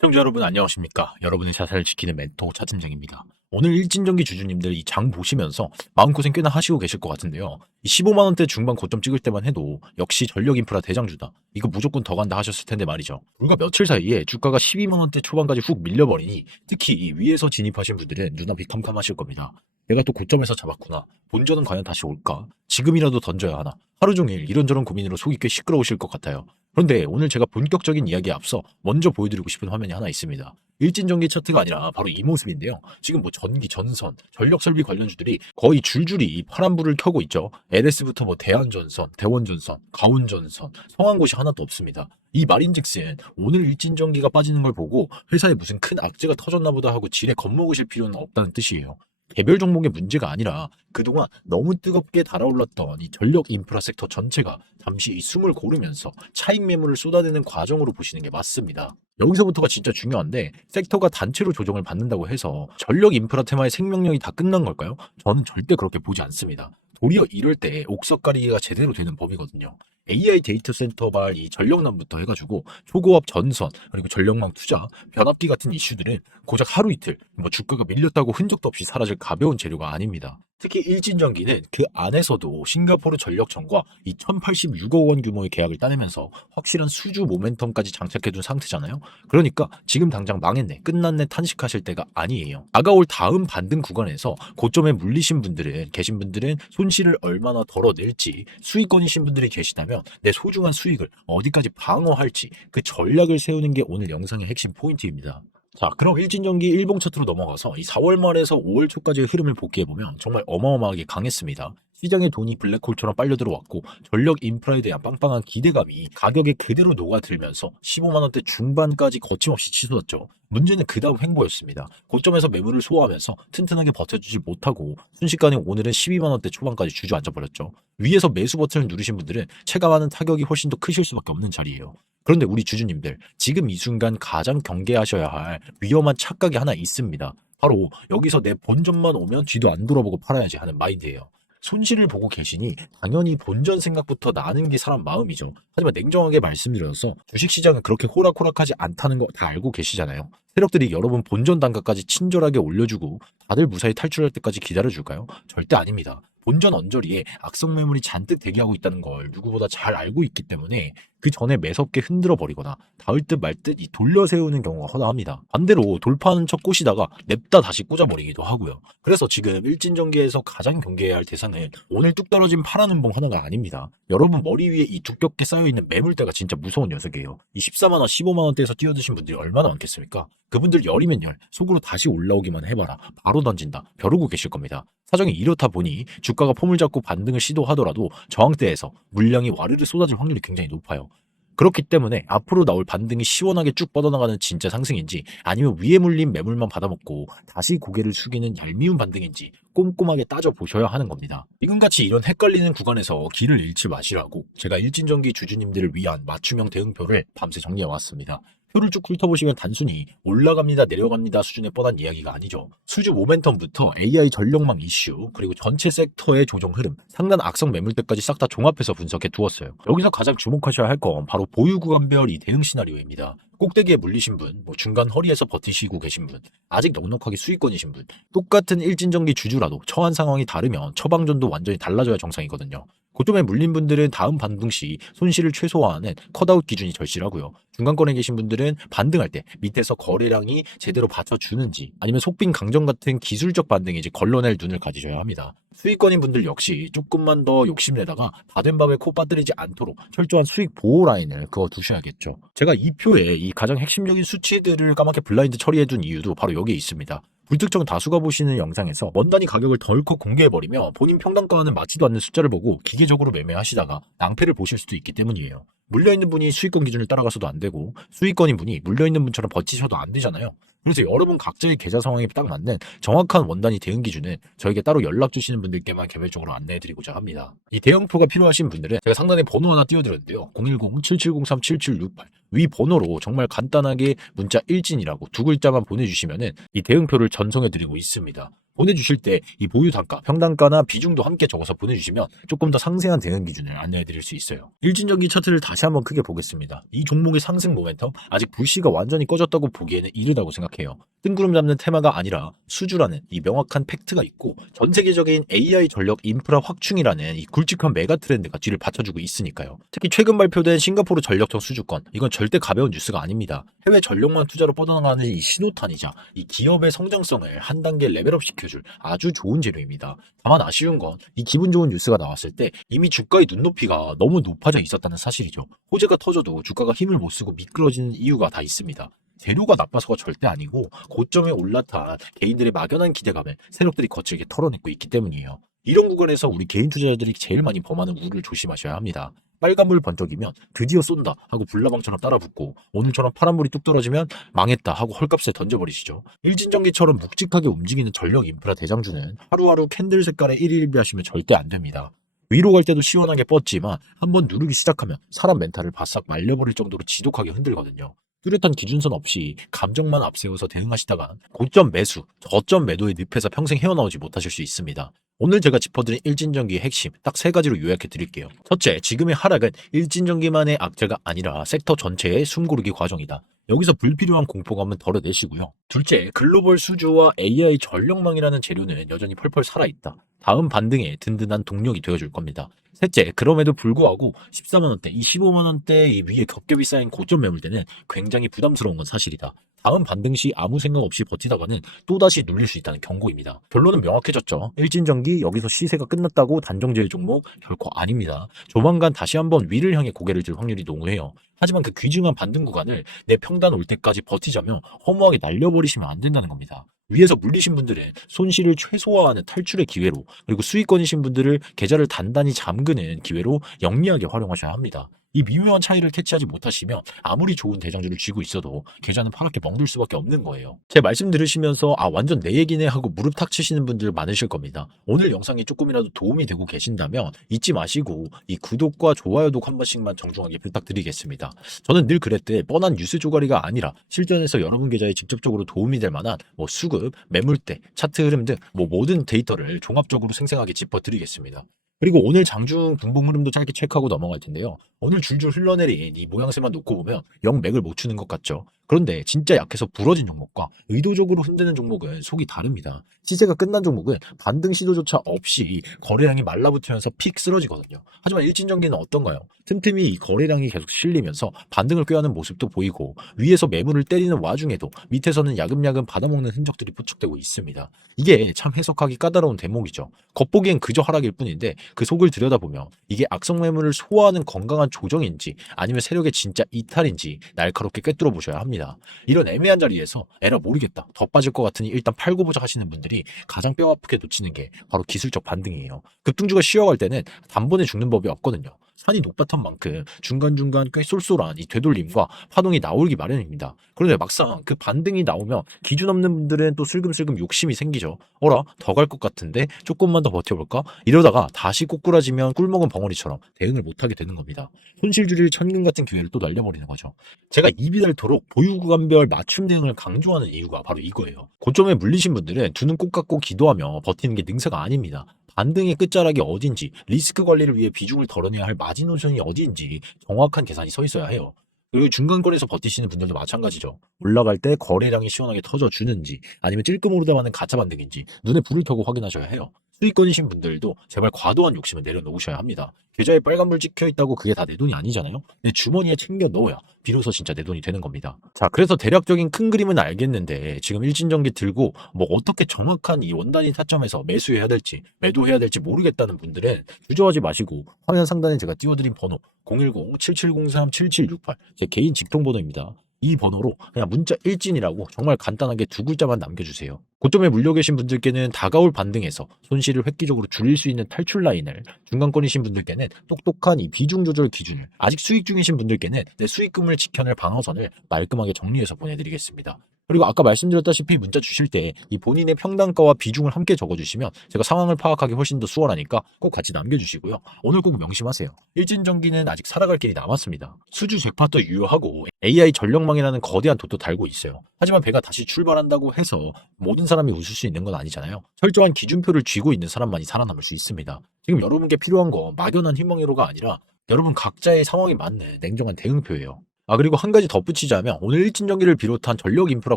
시청자 여러분 안녕하십니까? 여러분의 자산을 지키는 멘토 차팀장입니다. 오늘 일진전기 주주님들 이 장 보시면서 마음고생 꽤나 하시고 계실 것 같은데요. 이 15만원대 중반 고점 찍을 때만 해도 역시 전력인프라 대장주다. 이거 무조건 더 간다 하셨을 텐데 말이죠. 불과 며칠 사이에 주가가 12만원대 초반까지 훅 밀려버리니 특히 이 위에서 진입하신 분들은 눈앞이 캄캄하실 겁니다. 내가 또 고점에서 잡았구나. 본전은 과연 다시 올까? 지금이라도 던져야 하나? 하루 종일 이런저런 고민으로 속이 꽤 시끄러우실 것 같아요. 그런데 오늘 제가 본격적인 이야기에 앞서 먼저 보여드리고 싶은 화면이 하나 있습니다. 일진전기 차트가 아니라 바로 이 모습인데요. 지금 뭐 전기, 전선, 전력설비 관련주들이 거의 줄줄이 이 파란불을 켜고 있죠. LS부터 뭐 대한전선, 대원전선, 가온전선, 성한 곳이 하나도 없습니다. 이 말인즉슨 오늘 일진전기가 빠지는 걸 보고 회사에 무슨 큰 악재가 터졌나 보다 하고 지레 겁먹으실 필요는 없다는 뜻이에요. 개별 종목의 문제가 아니라 그동안 너무 뜨겁게 달아올랐던 이 전력 인프라 섹터 전체가 잠시 이 숨을 고르면서 차익 매물을 쏟아내는 과정으로 보시는 게 맞습니다. 여기서부터가 진짜 중요한데 섹터가 단체로 조정을 받는다고 해서 전력 인프라 테마의 생명력이 다 끝난 걸까요? 저는 절대 그렇게 보지 않습니다. 도리어 이럴 때 옥석 가리기가 제대로 되는 법이거든요. AI 데이터 센터발 이 전력난부터 해가지고 초고압 전선 그리고 전력망 투자, 변압기 같은 이슈들은 고작 하루 이틀 뭐 주가가 밀렸다고 흔적도 없이 사라질 가벼운 재료가 아닙니다. 특히 일진전기는 그 안에서도 싱가포르 전력청과 이 1086억 원 규모의 계약을 따내면서 확실한 수주 모멘텀까지 장착해둔 상태잖아요. 그러니까 지금 당장 망했네, 끝났네 탄식하실 때가 아니에요. 다가올 다음 반등 구간에서 고점에 물리신 분들은 계신 분들은 손실을 얼마나 덜어낼지, 수익권이신 분들이 계시다면 내 소중한 수익을 어디까지 방어할지 그 전략을 세우는 게 오늘 영상의 핵심 포인트입니다. 자, 그럼 일진전기 일봉 차트로 넘어가서 이 4월 말에서 5월 초까지의 흐름을 복귀해보면 정말 어마어마하게 강했습니다. 시장에 돈이 블랙홀처럼 빨려 들어왔고 전력 인프라에 대한 빵빵한 기대감이 가격에 그대로 녹아들면서 15만원대 중반까지 거침없이 치솟았죠. 문제는 그 다음 횡보였습니다. 고점에서 매물을 소화하면서 튼튼하게 버텨주지 못하고 순식간에 오늘은 12만원대 초반까지 주저앉아버렸죠. 위에서 매수 버튼을 누르신 분들은 체감하는 타격이 훨씬 더 크실 수밖에 없는 자리예요. 그런데 우리 주주님들, 지금 이 순간 가장 경계하셔야 할 위험한 착각이 하나 있습니다. 바로 여기서 내 본전만 오면 뒤도 안 돌아보고 팔아야지 하는 마인드예요. 손실을 보고 계시니 당연히 본전 생각부터 나는 게 사람 마음이죠. 하지만 냉정하게 말씀드려서 주식시장은 그렇게 호락호락하지 않다는 거 다 알고 계시잖아요. 세력들이 여러분 본전 단가까지 친절하게 올려주고 다들 무사히 탈출할 때까지 기다려줄까요? 절대 아닙니다. 본전 언저리에 악성 매물이 잔뜩 대기하고 있다는 걸 누구보다 잘 알고 있기 때문에 그 전에 매섭게 흔들어 버리거나 닿을 듯 말 듯 이 돌려 세우는 경우가 허다합니다. 반대로 돌파하는 척 꼬시다가 냅다 다시 꽂아버리기도 하고요. 그래서 지금 일진전기에서 가장 경계해야 할 대상은 오늘 뚝 떨어진 파란 음봉 하나가 아닙니다. 여러분 머리 위에 이 두껍게 쌓여있는 매물대가 진짜 무서운 녀석이에요. 이 14만원, 15만원대에서 뛰어드신 분들이 얼마나 많겠습니까? 그분들 열이면 열, 속으로 다시 올라오기만 해봐라. 바로 던진다. 벼르고 계실 겁니다. 사정이 이렇다 보니 주가가 폼을 잡고 반등을 시도하더라도 저항대에서 물량이 와르르 쏟아질 확률이 굉장히 높아요. 그렇기 때문에 앞으로 나올 반등이 시원하게 쭉 뻗어나가는 진짜 상승인지 아니면 위에 물린 매물만 받아먹고 다시 고개를 숙이는 얄미운 반등인지 꼼꼼하게 따져보셔야 하는 겁니다. 지금같이 이런 헷갈리는 구간에서 길을 잃지 마시라고 제가 일진전기 주주님들을 위한 맞춤형 대응표를 밤새 정리해왔습니다. 표를 쭉 훑어보시면 단순히 올라갑니다 내려갑니다 수준의 뻔한 이야기가 아니죠. 수주 모멘텀부터 AI 전력망 이슈 그리고 전체 섹터의 조정 흐름, 상단 악성 매물대까지 싹 다 종합해서 분석해 두었어요. 여기서 가장 주목하셔야 할 건 바로 보유 구간별 이 대응 시나리오입니다. 꼭대기에 물리신 분, 뭐 중간 허리에서 버티시고 계신 분, 아직 넉넉하게 수익권이신 분, 똑같은 일진전기 주주라도 처한 상황이 다르면 처방전도 완전히 달라져야 정상이거든요. 고점에 물린 분들은 다음 반등 시 손실을 최소화하는 컷아웃 기준이 절실하고요. 중간권에 계신 분들은 반등할 때 밑에서 거래량이 제대로 받쳐주는지 아니면 속빈 강정 같은 기술적 반등인지 걸러낼 눈을 가지셔야 합니다. 수익권인 분들 역시 조금만 더 욕심내다가 다 된 밥에 코 빠뜨리지 않도록 철저한 수익 보호 라인을 그어 두셔야겠죠. 제가 이 표에 이 가장 핵심적인 수치들을 까맣게 블라인드 처리해둔 이유도 바로 여기에 있습니다. 불특정 다수가 보시는 영상에서 원단위 가격을 덜컥 공개해버리며 본인 평단가와는 맞지도 않는 숫자를 보고 기계적으로 매매하시다가 낭패를 보실 수도 있기 때문이에요. 물려있는 분이 수익권 기준을 따라가서도 안 되고 수익권인 분이 물려있는 분처럼 버티셔도 안 되잖아요. 그래서 여러분 각자의 계좌 상황에 딱 맞는 정확한 원단위 대응 기준은 저에게 따로 연락 주시는 분들께만 개별적으로 안내해드리고자 합니다. 이 대응표가 필요하신 분들은 제가 상단에 번호 하나 띄워드렸는데요. 010-7703-7768 위 번호로 정말 간단하게 문자 일진이라고 두 글자만 보내주시면은 이 대응표를 전송해드리고 있습니다. 보내주실 때 이 보유 단가, 평단가나 비중도 함께 적어서 보내주시면 조금 더 상세한 대응 기준을 안내해드릴 수 있어요. 일진전기 차트를 다시 한번 크게 보겠습니다. 이 종목의 상승 모멘텀, 아직 불씨가 완전히 꺼졌다고 보기에는 이르다고 생각해요. 뜬구름 잡는 테마가 아니라 수주라는 이 명확한 팩트가 있고 전 세계적인 AI 전력 인프라 확충이라는 이 굵직한 메가 트렌드가 뒤를 받쳐주고 있으니까요. 특히 최근 발표된 싱가포르 전력청 수주권, 이건 절대 가벼운 뉴스가 아닙니다. 해외 전력만 투자로 뻗어나가는 이 신호탄이자 이 기업의 성장성을 한 단계 레벨업 시켜줄 아주 좋은 재료입니다. 다만 아쉬운 건 이 기분 좋은 뉴스가 나왔을 때 이미 주가의 눈높이가 너무 높아져 있었다는 사실이죠. 호재가 터져도 주가가 힘을 못 쓰고 미끄러지는 이유가 다 있습니다. 재료가 나빠서가 절대 아니고 고점에 올라탄 개인들의 막연한 기대감을 세력들이 거칠게 털어내고 있기 때문이에요. 이런 구간에서 우리 개인 투자자들이 제일 많이 범하는 우를 조심하셔야 합니다. 빨간불 번쩍이면 드디어 쏜다 하고 불나방처럼 따라붙고 오늘처럼 파란불이 뚝 떨어지면 망했다 하고 헐값에 던져버리시죠. 일진전기처럼 묵직하게 움직이는 전력 인프라 대장주는 하루하루 캔들 색깔에 일일비하시면 절대 안 됩니다. 위로 갈 때도 시원하게 뻗지만 한번 누르기 시작하면 사람 멘탈을 바싹 말려버릴 정도로 지독하게 흔들거든요. 뚜렷한 기준선 없이 감정만 앞세워서 대응하시다가 고점 매수, 저점 매도의 늪에서 평생 헤어나오지 못하실 수 있습니다. 오늘 제가 짚어드린 일진전기의 핵심 딱 세 가지로 요약해 드릴게요. 첫째, 지금의 하락은 일진전기만의 악재가 아니라 섹터 전체의 숨고르기 과정이다. 여기서 불필요한 공포감은 덜어내시고요. 둘째, 글로벌 수주와 AI 전력망이라는 재료는 여전히 펄펄 살아있다. 다음 반등에 든든한 동력이 되어줄 겁니다. 셋째, 그럼에도 불구하고 14만원대, 이 15만원대 이 위에 겹겹이 쌓인 고점 매물대는 굉장히 부담스러운 건 사실이다. 다음 반등 시 아무 생각 없이 버티다가는 또다시 눌릴 수 있다는 경고입니다. 결론은 명확해졌죠. 일진전기 여기서 시세가 끝났다고 단정지을 종목 결코 아닙니다. 조만간 다시 한번 위를 향해 고개를 들 확률이 농후해요. 하지만 그 귀중한 반등 구간을 내 평단 올 때까지 버티자며 허무하게 날려버리시면 안 된다는 겁니다. 위에서 물리신 분들은 손실을 최소화하는 탈출의 기회로, 그리고 수익권이신 분들을 계좌를 단단히 잠그는 기회로 영리하게 활용하셔야 합니다. 이 미묘한 차이를 캐치하지 못하시면 아무리 좋은 대장주를 쥐고 있어도 계좌는 파랗게 멍들 수밖에 없는 거예요. 제 말씀 들으시면서 완전 내 얘기네 하고 무릎 탁 치시는 분들 많으실 겁니다. 오늘 영상이 조금이라도 도움이 되고 계신다면 잊지 마시고 이 구독과 좋아요도 한 번씩만 정중하게 부탁드리겠습니다. 저는 늘 그랬듯 뻔한 뉴스 조가리가 아니라 실전에서 여러분 계좌에 직접적으로 도움이 될 만한 수급, 매물대, 차트 흐름 등 모든 데이터를 종합적으로 생생하게 짚어드리겠습니다. 그리고 오늘 장중 분봉 흐름도 짧게 체크하고 넘어갈 텐데요. 오늘 줄줄 흘러내린 이 모양새만 놓고 보면 영 맥을 못 추는 것 같죠. 그런데 진짜 약해서 부러진 종목과 의도적으로 흔드는 종목은 속이 다릅니다. 시세가 끝난 종목은 반등 시도조차 없이 거래량이 말라붙으면서 픽 쓰러지거든요. 하지만 일진전기는 어떤가요? 틈틈이 이 거래량이 계속 실리면서 반등을 꾀하는 모습도 보이고 위에서 매물을 때리는 와중에도 밑에서는 야금야금 받아먹는 흔적들이 포착되고 있습니다. 이게 참 해석하기 까다로운 대목이죠. 겉보기엔 그저 하락일 뿐인데 그 속을 들여다보면 이게 악성 매물을 소화하는 건강한 조정인지 아니면 세력의 진짜 이탈인지 날카롭게 꿰뚫어 보셔야 합니다. 이런 애매한 자리에서 에라 모르겠다, 더 빠질 것 같으니 일단 팔고 보자 하시는 분들이 가장 뼈아프게 놓치는 게 바로 기술적 반등이에요. 급등주가 쉬어갈 때는 단번에 죽는 법이 없거든요. 산이 높았던 만큼 중간중간 꽤 쏠쏠한 이 되돌림과 파동이 나오기 마련입니다. 그런데 막상 그 반등이 나오면 기준 없는 분들은 또 슬금슬금 욕심이 생기죠. 어라, 더 갈 것 같은데 조금만 더 버텨볼까? 이러다가 다시 꼬꾸라지면 꿀먹은 벙어리처럼 대응을 못하게 되는 겁니다. 손실 줄일 천금 같은 기회를 또 날려버리는 거죠. 제가 입이 닳도록 보유구간별 맞춤 대응을 강조하는 이유가 바로 이거예요. 고점에 물리신 분들은 두 눈 꼭 감고 기도하며 버티는 게 능사가 아닙니다. 반등의 끝자락이 어딘지, 리스크 관리를 위해 비중을 덜어내야 할 마지노선이 어디인지 정확한 계산이 서 있어야 해요. 그리고 중간권에서 버티시는 분들도 마찬가지죠. 올라갈 때 거래량이 시원하게 터져주는지 아니면 찔끔 오르다마는 가짜 반등인지 눈에 불을 켜고 확인하셔야 해요. 수익권이신 분들도 제발 과도한 욕심을 내려놓으셔야 합니다. 계좌에 빨간불 찍혀있다고 그게 다 내 돈이 아니잖아요. 내 주머니에 챙겨 넣어야 비로소 진짜 내 돈이 되는 겁니다. 자, 그래서 대략적인 큰 그림은 알겠는데 지금 일진전기 들고 어떻게 정확한 이 원단위 타점에서 매수해야 될지 매도해야 될지 모르겠다는 분들은 주저하지 마시고 화면 상단에 제가 띄워드린 번호 010-7703-7768 제 개인 직통번호입니다. 이 번호로 그냥 문자 일진이라고 정말 간단하게 두 글자만 남겨주세요. 고점에 물려 계신 분들께는 다가올 반등에서 손실을 획기적으로 줄일 수 있는 탈출 라인을, 중간권이신 분들께는 똑똑한 이 비중 조절 기준을, 아직 수익 중이신 분들께는 내 수익금을 지켜낼 방어선을 말끔하게 정리해서 보내드리겠습니다. 그리고 아까 말씀드렸다시피 문자 주실 때 이 본인의 평단가와 비중을 함께 적어주시면 제가 상황을 파악하기 훨씬 더 수월하니까 꼭 같이 남겨주시고요. 오늘 꼭 명심하세요. 일진전기는 아직 살아갈 길이 남았습니다. 수주 잭팟도 유효하고 AI 전력망이라는 거대한 돛도 달고 있어요. 하지만 배가 다시 출발한다고 해서 모든 사람이 웃을 수 있는 건 아니잖아요. 철저한 기준표를 쥐고 있는 사람만이 살아남을 수 있습니다. 지금 여러분께 필요한 거 막연한 희망으로가 아니라 여러분 각자의 상황에 맞는 냉정한 대응표예요. 그리고 한 가지 덧붙이자면 오늘 일진전기를 비롯한 전력 인프라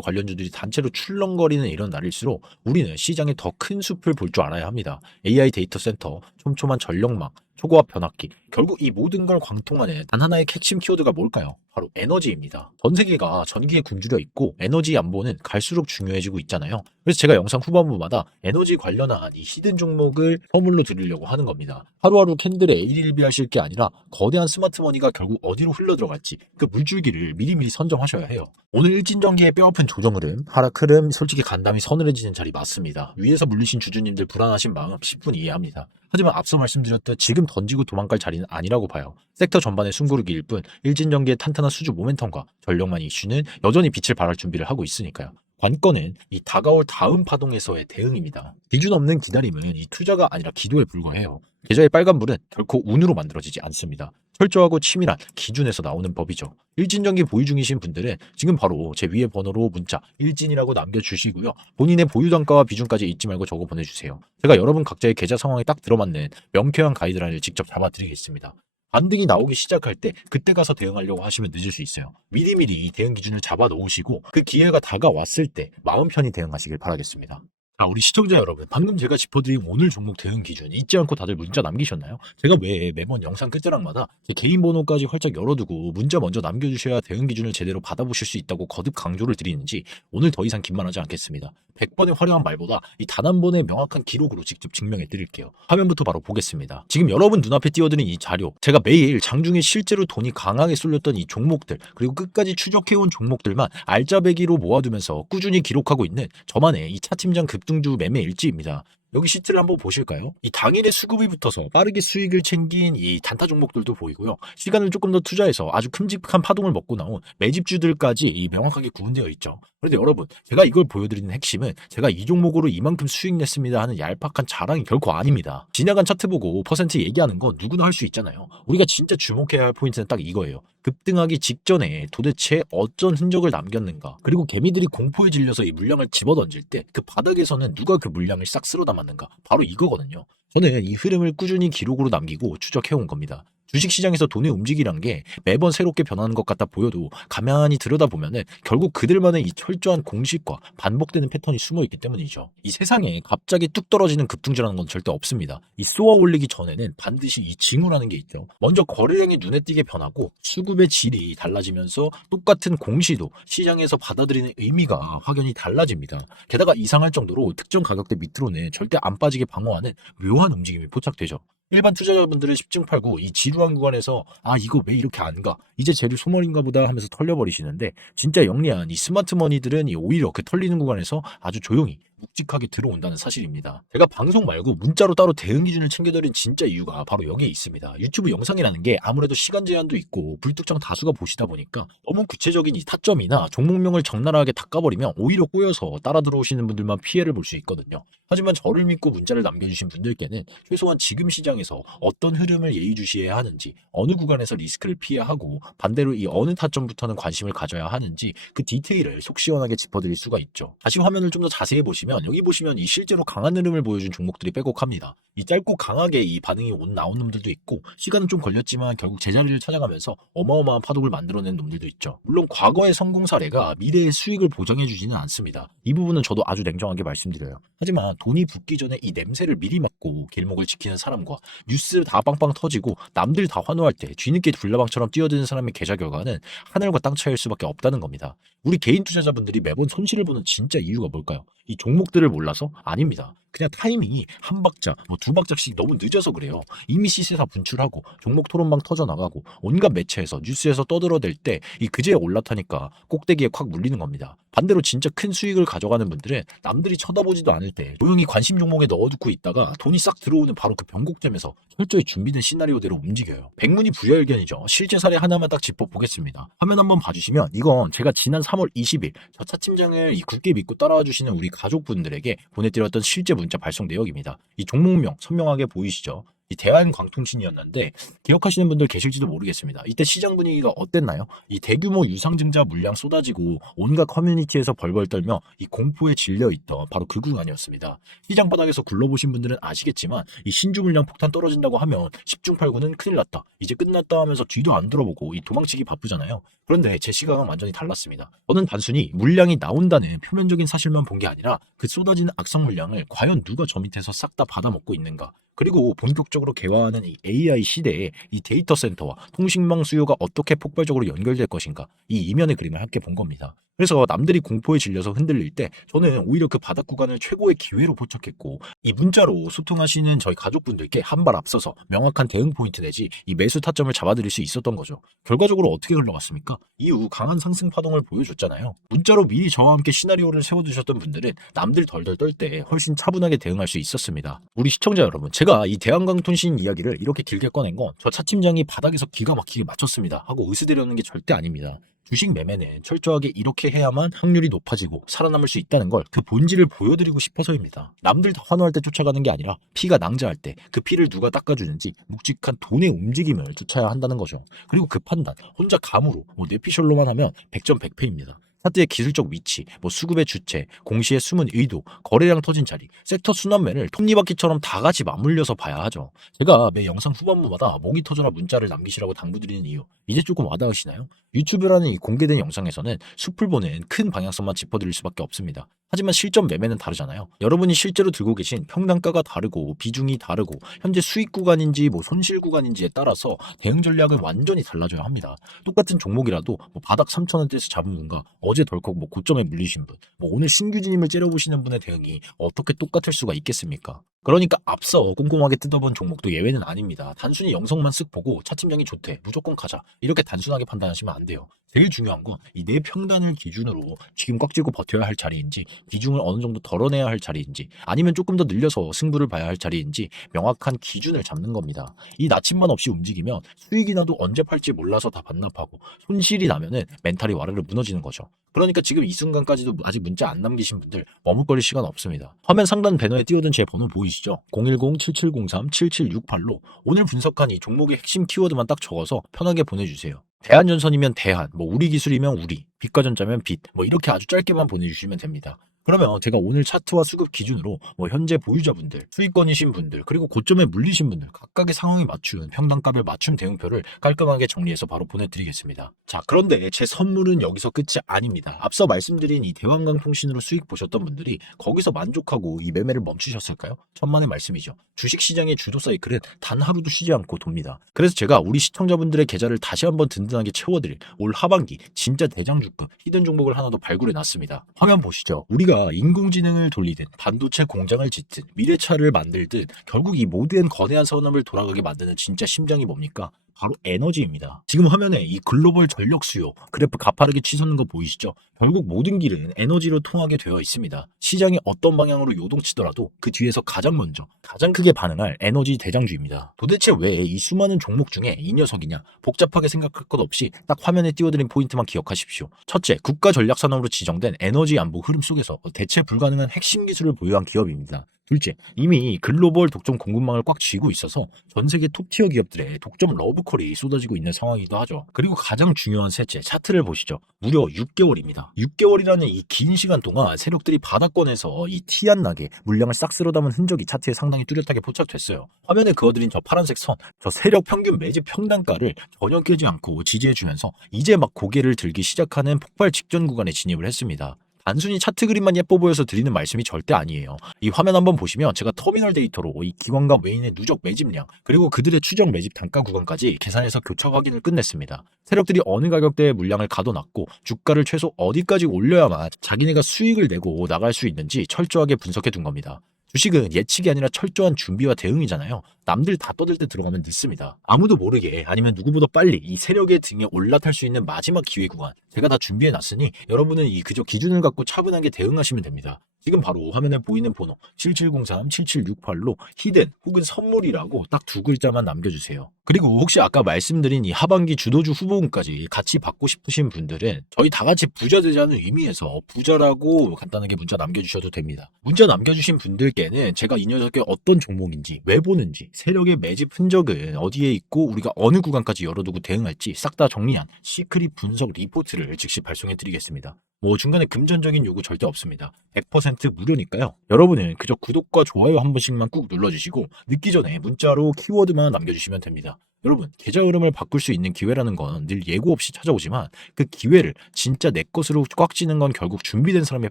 관련주들이 단체로 출렁거리는 이런 날일수록 우리는 시장에 더 큰 숲을 볼 줄 알아야 합니다. AI 데이터 센터, 촘촘한 전력망, 초고압 변압기, 결국 이 모든 걸 관통하는 단 하나의 핵심 키워드가 뭘까요? 바로 에너지입니다. 전 세계가 전기에 굶주려 있고 에너지 안보는 갈수록 중요해지고 있잖아요. 그래서 제가 영상 후반부마다 에너지 관련한 이 히든 종목을 선물로 드리려고 하는 겁니다. 하루하루 캔들에 일일비하실 게 아니라 거대한 스마트머니가 결국 어디로 흘러들어갈지 그 물줄기를 미리미리 선정하셔야 해요. 오늘 일진전기의 뼈아픈 조정 흐름, 하락 흐름 솔직히 간담이 서늘해지는 자리 맞습니다. 위에서 물리신 주주님들 불안하신 마음 10분 이해합니다. 하지만 앞서 말씀드렸듯 지금 던지고 도망갈 자리는 아니라고 봐요. 섹터 전반의 숨고르기일 뿐 일진전기의 탄탄한 수주 모멘텀과 전력만 이슈는 여전히 빛을 발할 준비를 하고 있으니까요. 관건은 이 다가올 다음 파동에서의 대응입니다. 기준 없는 기다림은 이 투자가 아니라 기도에 불과해요. 계좌의 빨간불은 결코 운으로 만들어지지 않습니다. 철저하고 치밀한 기준에서 나오는 법이죠. 일진전기 보유 중이신 분들은 지금 바로 제 위에 번호로 문자 일진이라고 남겨주시고요. 본인의 보유 단가와 비중까지 잊지 말고 적어 보내주세요. 제가 여러분 각자의 계좌 상황에 딱 들어맞는 명쾌한 가이드라인을 직접 잡아드리겠습니다. 반등이 나오기 시작할 때 그때 가서 대응하려고 하시면 늦을 수 있어요. 미리미리 이 대응 기준을 잡아 놓으시고 그 기회가 다가왔을 때 마음 편히 대응하시길 바라겠습니다. 자, 우리 시청자 여러분, 방금 제가 짚어드린 오늘 종목 대응 기준 잊지 않고 다들 문자 남기셨나요? 제가 왜 매번 영상 끝자락마다 제 개인 번호까지 활짝 열어두고 문자 먼저 남겨주셔야 대응 기준을 제대로 받아보실 수 있다고 거듭 강조를 드리는지 오늘 더 이상 긴말하지 않겠습니다. 100번의 화려한 말보다 이 단 한 번의 명확한 기록으로 직접 증명해 드릴게요. 화면부터 바로 보겠습니다. 지금 여러분 눈앞에 띄워드린 이 자료, 제가 매일 장중에 실제로 돈이 강하게 쏠렸던 이 종목들, 그리고 끝까지 추적해온 종목들만 알짜배기로 모아두면서 꾸준히 기록하고 있는 저만의 이 차팀장 급등주 매매 일지입니다. 여기 시트를 한번 보실까요? 이 당일에 수급이 붙어서 빠르게 수익을 챙긴 이 단타 종목들도 보이고요. 시간을 조금 더 투자해서 아주 큼직한 파동을 먹고 나온 매집주들까지 이 명확하게 구분되어 있죠. 그런데 여러분, 제가 이걸 보여드리는 핵심은 제가 이 종목으로 이만큼 수익 냈습니다 하는 얄팍한 자랑이 결코 아닙니다. 지나간 차트 보고 퍼센트 얘기하는 건 누구나 할 수 있잖아요. 우리가 진짜 주목해야 할 포인트는 딱 이거예요. 급등하기 직전에 도대체 어떤 흔적을 남겼는가, 그리고 개미들이 공포에 질려서 이 물량을 집어던질 때 그 바닥에서는 누가 그 물량을 싹 쓸어 담았는가, 바로 이거거든요. 저는 이 흐름을 꾸준히 기록으로 남기고 추적해온 겁니다. 주식시장에서 돈의 움직이란 게 매번 새롭게 변하는 것 같아 보여도 가만히 들여다보면은 결국 그들만의 이 철저한 공식과 반복되는 패턴이 숨어있기 때문이죠. 이 세상에 갑자기 뚝 떨어지는 급등주라는 건 절대 없습니다. 이 쏘아 올리기 전에는 반드시 이 징후라는 게 있죠. 먼저 거래량이 눈에 띄게 변하고 수급의 질이 달라지면서 똑같은 공시도 시장에서 받아들이는 의미가 확연히 달라집니다. 게다가 이상할 정도로 특정 가격대 밑으로는 절대 안 빠지게 방어하는 묘한 움직임이 포착되죠. 일반 투자자분들은 10중 8구 이 지루한 구간에서 이거 왜 이렇게 안 가? 이제 재료 소멸인가 보다 하면서 털려버리시는데, 진짜 영리한 이 스마트머니들은 오히려 그 털리는 구간에서 아주 조용히 묵직하게 들어온다는 사실입니다. 제가 방송 말고 문자로 따로 대응 기준을 챙겨드린 진짜 이유가 바로 여기에 있습니다. 유튜브 영상이라는 게 아무래도 시간 제한도 있고 불특정 다수가 보시다 보니까 너무 구체적인 이 타점이나 종목명을 적나라하게 닦아버리면 오히려 꼬여서 따라 들어오시는 분들만 피해를 볼 수 있거든요. 하지만 저를 믿고 문자를 남겨주신 분들께는 최소한 지금 시장에서 어떤 흐름을 예의주시해야 하는지, 어느 구간에서 리스크를 피해야 하고 반대로 이 어느 타점부터는 관심을 가져야 하는지 그 디테일을 속 시원하게 짚어드릴 수가 있죠. 다시 화면을 좀 더 자세히 보시면 여기 보시면 이 실제로 강한 흐름을 보여준 종목들이 빼곡합니다. 이 짧고 강하게 이 반응이 나온 놈들도 있고, 시간은 좀 걸렸지만 결국 제자리를 찾아가면서 어마어마한 파동을 만들어낸 놈들도 있죠. 물론 과거의 성공 사례가 미래의 수익을 보장해주지는 않습니다. 이 부분은 저도 아주 냉정하게 말씀드려요. 하지만 돈이 붙기 전에 이 냄새를 미리 맡고 길목을 지키는 사람과 뉴스 다 빵빵 터지고 남들 다 환호할 때 뒤늦게 불나방처럼 뛰어드는 사람의 계좌 결과는 하늘과 땅 차이일 수밖에 없다는 겁니다. 우리 개인 투자자분들이 매번 손실을 보는 진짜 이유가 뭘까요? 이 종목 종목들을 몰라서? 아닙니다. 그냥 타이밍이 한 박자, 뭐 두 박자씩 너무 늦어서 그래요. 이미 시세가 분출하고 종목 토론방 터져나가고 온갖 매체에서 뉴스에서 떠들어댈 때 이 그제야 올라타니까 꼭대기에 콱 물리는 겁니다. 반대로 진짜 큰 수익을 가져가는 분들은 남들이 쳐다보지도 않을 때 조용히 관심 종목에 넣어두고 있다가 돈이 싹 들어오는 바로 그 변곡점에서 철저히 준비된 시나리오대로 움직여요. 백문이 불여일견이죠. 실제 사례 하나만 딱 짚어보겠습니다. 화면 한번 봐주시면 이건 제가 지난 3월 20일 저 차팀장을 굳게 믿고 따라와 주시는 우리 가족분들에게 보내드렸던 실제 문자 발송 내역입니다. 이 종목명 선명하게 보이시죠? 이 대한광통신이었는데 기억하시는 분들 계실지도 모르겠습니다. 이때 시장 분위기가 어땠나요? 이 대규모 유상증자 물량 쏟아지고 온갖 커뮤니티에서 벌벌 떨며 이 공포에 질려있던 바로 그 구간이었습니다. 시장 바닥에서 굴러보신 분들은 아시겠지만 이 신주 물량 폭탄 떨어진다고 하면 10중 8구는 큰일 났다. 이제 끝났다 하면서 뒤도 안 돌아보고 이 도망치기 바쁘잖아요. 그런데 제 시각은 완전히 달랐습니다. 저는 단순히 물량이 나온다는 표면적인 사실만 본 게 아니라 그 쏟아지는 악성 물량을 과연 누가 저 밑에서 싹 다 받아먹고 있는가, 그리고 본격적으로 개화하는 이 AI 시대에 이 데이터 센터와 통신망 수요가 어떻게 폭발적으로 연결될 것인가, 이 이면의 그림을 함께 본 겁니다. 그래서 남들이 공포에 질려서 흔들릴 때 저는 오히려 그 바닥 구간을 최고의 기회로 포착했고, 이 문자로 소통하시는 저희 가족분들께 한 발 앞서서 명확한 대응 포인트 내지 이 매수 타점을 잡아드릴 수 있었던 거죠. 결과적으로 어떻게 흘러갔습니까? 이후 강한 상승 파동을 보여줬잖아요. 문자로 미리 저와 함께 시나리오를 세워두셨던 분들은 남들 덜덜 떨 때 훨씬 차분하게 대응할 수 있었습니다. 우리 시청자 여러분, 제가 이 대한광통신 이야기를 이렇게 길게 꺼낸 건 저 차팀장이 바닥에서 기가 막히게 맞췄습니다 하고 의스대려는 게 절대 아닙니다. 주식 매매는 철저하게 이렇게 해야만 확률이 높아지고 살아남을 수 있다는 걸 그 본질을 보여드리고 싶어서입니다. 남들 다 환호할 때 쫓아가는 게 아니라 피가 낭자할 때 그 피를 누가 닦아주는지 묵직한 돈의 움직임을 쫓아야 한다는 거죠. 그리고 그 판단 혼자 감으로 뇌피셜로만 하면 100점 100패입니다. 차트의 기술적 위치, 수급의 주체, 공시의 숨은 의도, 거래량 터진 자리, 섹터 순환매를 톱니바퀴처럼 다 같이 맞물려서 봐야 하죠. 제가 매 영상 후반부마다 목이 터져라 문자를 남기시라고 당부드리는 이유, 이제 조금 와닿으시나요? 유튜브라는 이 공개된 영상에서는 숲을 보는 큰 방향성만 짚어드릴 수밖에 없습니다. 하지만 실전 매매는 다르잖아요. 여러분이 실제로 들고 계신 평단가가 다르고 비중이 다르고 현재 수익 구간인지 손실 구간인지에 따라서 대응 전략은 완전히 달라져야 합니다. 똑같은 종목이라도 바닥 3,000원대에서 잡은 분과 어제 덜컥 고점에 물리신 분, 오늘 신규 진입을 째려보시는 분의 대응이 어떻게 똑같을 수가 있겠습니까? 그러니까 앞서 꼼꼼하게 뜯어본 종목도 예외는 아닙니다. 단순히 영상만 쓱 보고 차팀장이 좋대, 무조건 가자, 이렇게 단순하게 판단하시면 안 돼요. 제일 중요한 건 이 내 평단을 기준으로 지금 꽉 쥐고 버텨야 할 자리인지, 비중을 어느 정도 덜어내야 할 자리인지, 아니면 조금 더 늘려서 승부를 봐야 할 자리인지 명확한 기준을 잡는 겁니다. 이 나침반 없이 움직이면 수익이 나도 언제 팔지 몰라서 다 반납하고, 손실이 나면은 멘탈이 와르르 무너지는 거죠. 그러니까 지금 이 순간까지도 아직 문자 안 남기신 분들 머뭇거릴 시간 없습니다. 화면 상단 배너에 띄워둔 제 번호 보이시죠? 010-7703-7768로 오늘 분석한 이 종목의 핵심 키워드만 딱 적어서 편하게 보내주세요. 대한전선이면 대한, 우리 기술이면 우리, 빛과전자면 빛, 이렇게 아주 짧게만 보내주시면 됩니다. 그러면 제가 오늘 차트와 수급 기준으로 현재 보유자분들, 수익권이신 분들, 그리고 고점에 물리신 분들 각각의 상황에 맞춘 평단값에 맞춤 대응표를 깔끔하게 정리해서 바로 보내드리겠습니다. 자, 그런데 제 선물은 여기서 끝이 아닙니다. 앞서 말씀드린 이 대한광통신으로 수익 보셨던 분들이 거기서 만족하고 이 매매를 멈추셨을까요? 천만의 말씀이죠. 주식시장의 주도 사이클은 단 하루도 쉬지 않고 돕니다. 그래서 제가 우리 시청자분들의 계좌를 다시 한번 든든하게 채워드릴 올 하반기 진짜 대장주급 히든 종목을 하나 더 발굴해놨습니다. 화면 보시죠. 우리가 인공지능을 돌리든 반도체 공장을 짓든 미래차를 만들든 결국 이 모든 거대한 산업을 돌아가게 만드는 진짜 심장이 뭡니까? 바로 에너지입니다. 지금 화면에 이 글로벌 전력 수요 그래프 가파르게 치솟는 거 보이시죠? 결국 모든 길은 에너지로 통하게 되어 있습니다. 시장이 어떤 방향으로 요동치더라도 그 뒤에서 가장 먼저 가장 크게 반응할 에너지 대장주입니다. 도대체 왜 이 수많은 종목 중에 이 녀석이냐? 복잡하게 생각할 것 없이 딱 화면에 띄워드린 포인트만 기억하십시오. 첫째, 국가 전략 산업으로 지정된 에너지 안보 흐름 속에서 대체 불가능한 핵심 기술을 보유한 기업입니다. 둘째, 이미 글로벌 독점 공급망을 꽉 쥐고 있어서 전 세계 톱티어 기업들의 독점 러브콜이 쏟아지고 있는 상황이기도 하죠. 그리고 가장 중요한 셋째, 차트를 보시죠. 무려 6개월입니다. 6개월이라는 이 긴 시간 동안 세력들이 바닥권에서 이 티 안 나게 물량을 싹 쓸어 담은 흔적이 차트에 상당히 뚜렷하게 포착됐어요. 화면에 그어드린 저 파란색 선, 저 세력 평균 매집 평단가를 전혀 깨지 않고 지지해주면서 이제 막 고개를 들기 시작하는 폭발 직전 구간에 진입을 했습니다. 단순히 차트 그림만 예뻐 보여서 드리는 말씀이 절대 아니에요. 이 화면 한번 보시면 제가 터미널 데이터로 이 기관과 외인의 누적 매집량 그리고 그들의 추정 매집 단가 구간까지 계산해서 교차 확인을 끝냈습니다. 세력들이 어느 가격대의 물량을 가둬놨고 주가를 최소 어디까지 올려야만 자기네가 수익을 내고 나갈 수 있는지 철저하게 분석해 둔 겁니다. 주식은 예측이 아니라 철저한 준비와 대응이잖아요. 남들 다 떠들 때 들어가면 늦습니다. 아무도 모르게 아니면 누구보다 빨리 이 세력의 등에 올라탈 수 있는 마지막 기회 구간 제가 다 준비해 놨으니 여러분은 이 그저 기준을 갖고 차분하게 대응하시면 됩니다. 지금 바로 화면에 보이는 번호 7703-7768로 히든 혹은 선물이라고 딱 두 글자만 남겨주세요. 그리고 혹시 아까 말씀드린 이 하반기 주도주 후보군까지 같이 받고 싶으신 분들은 저희 다 같이 부자 되자는 의미에서 부자라고 간단하게 문자 남겨주셔도 됩니다. 문자 남겨주신 분들께는 제가 이 녀석의 어떤 종목인지 왜 보는지 세력의 매집 흔적은 어디에 있고 우리가 어느 구간까지 열어두고 대응할지 싹 다 정리한 시크릿 분석 리포트를 즉시 발송해 드리겠습니다. 뭐 중간에 금전적인 요구 절대 없습니다. 100% 무료니까요. 여러분은 그저 구독과 좋아요 한 번씩만 꾹 눌러주시고 늦기 전에 문자로 키워드만 남겨주시면 됩니다. 여러분 계좌 흐름을 바꿀 수 있는 기회라는 건 늘 예고 없이 찾아오지만 그 기회를 진짜 내 것으로 꽉 쥐는 건 결국 준비된 사람의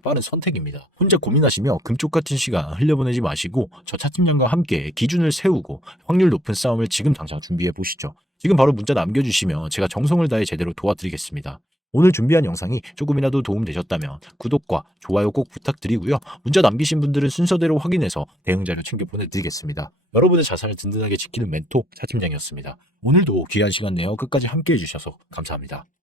빠른 선택입니다. 혼자 고민하시며 금쪽 같은 시간 흘려보내지 마시고 저 차팀장과 함께 기준을 세우고 확률 높은 싸움을 지금 당장 준비해 보시죠. 지금 바로 문자 남겨주시면 제가 정성을 다해 제대로 도와드리겠습니다. 오늘 준비한 영상이 조금이라도 도움되셨다면 구독과 좋아요 꼭 부탁드리고요. 문자 남기신 분들은 순서대로 확인해서 대응 자료 챙겨 보내드리겠습니다. 여러분의 자산을 든든하게 지키는 멘토 차팀장이었습니다. 오늘도 귀한 시간 내어 끝까지 함께 해주셔서 감사합니다.